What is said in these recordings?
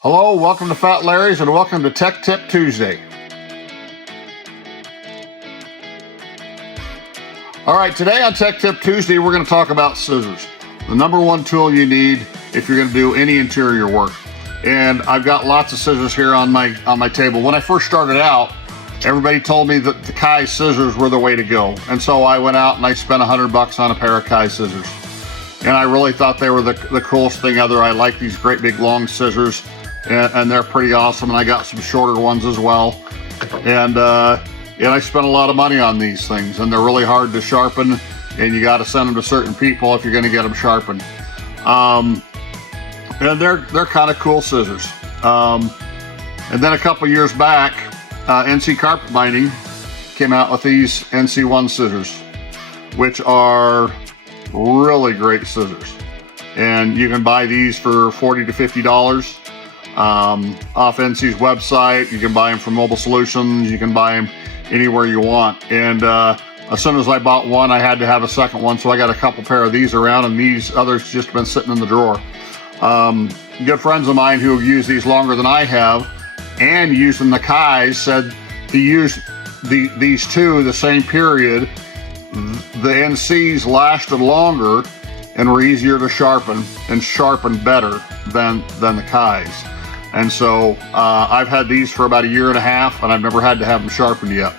Hello, welcome to Fat Larry's and welcome to Tech Tip Tuesday. All right, today on Tech Tip Tuesday, we're going to talk about scissors. The number one tool you need if you're going to do any interior work. And I've got lots of scissors here on my table. When I first started out, everybody told me that the Kai scissors were the way to go. And so I went out and I spent $100 on a pair of Kai scissors. And I really thought they were the coolest thing ever. I like these great big long scissors. And they're pretty awesome, and I got some shorter ones as well. And I spent a lot of money on these things, and they're really hard to sharpen, and you got to send them to certain people if you're going to get them sharpened. And they're kind of cool scissors. And then a couple years back, NC Carpet Binding came out with these NC1 scissors, which are really great scissors. And you can buy these for $40 to $50. Off NC's website. You can buy them from Mobile Solutions. You can buy them anywhere you want. And as soon as I bought one, I had to have a second one, so I got a couple pair of these around, and these others just been sitting in the drawer. Good friends of mine who use these longer than I have and using the Kais said to use these two the same period. The NCs lasted longer and were easier to sharpen and sharpened better than the Kais. And so I've had these for about a year and a half, and I've never had to have them sharpened yet.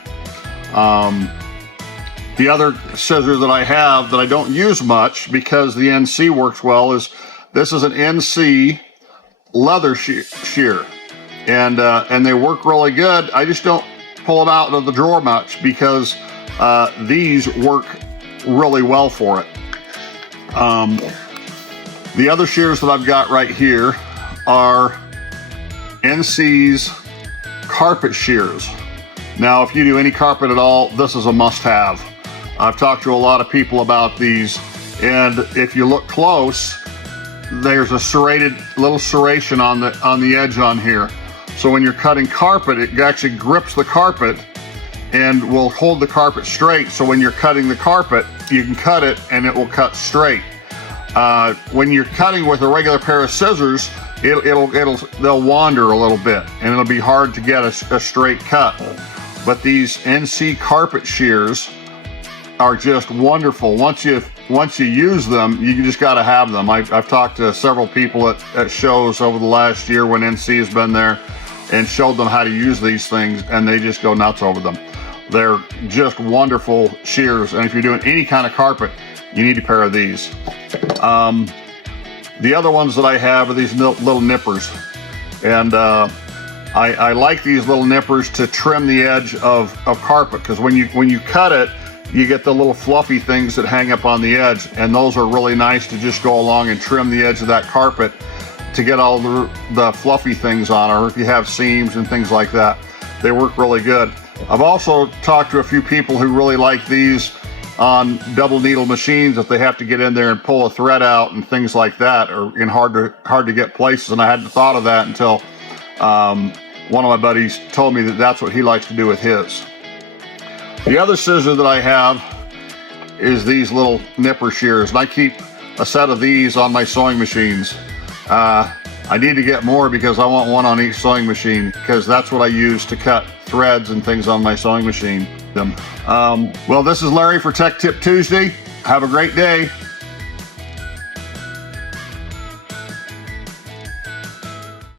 The other scissor that I have that I don't use much because the NC works well is this is an NC leather shear, and they work really good. I just don't pull them out of the drawer much because these work really well for it. The other shears that I've got right here are NC's carpet shears. Now, if you do any carpet at all, this is a must-have. I've talked to a lot of people about these, and if you look close, there's a serrated little serration on the edge on here. So when you're cutting carpet, it actually grips the carpet and will hold the carpet straight. So when you're cutting the carpet, you can cut it and it will cut straight. When you're cutting with a regular pair of scissors, they'll wander a little bit, and it'll be hard to get a straight cut. But these NC carpet shears are just wonderful. Once you use them, you just got to have them. I've talked to several people at shows over the last year when NC has been there and showed them how to use these things, and they just go nuts over them. They're just wonderful shears, and if you're doing any kind of carpet, you need a pair of these. The other ones that I have are these little nippers, and I like these little nippers to trim the edge of carpet, because when you cut it, you get the little fluffy things that hang up on the edge, and those are really nice to just go along and trim the edge of that carpet to get all the fluffy things on, or if you have seams and things like that. They work really good. I've also talked to a few people who really like these on double needle machines if they have to get in there and pull a thread out and things like that, or in hard to get places. And I hadn't thought of that until one of my buddies told me that that's what he likes to do with his. The other scissor that I have is these little nipper shears, and I keep a set of these on my sewing machines. I need to get more because I want one on each sewing machine, because that's what I use to cut threads and things on my sewing machine. Well, this is Larry for Tech Tip Tuesday. Have a great day.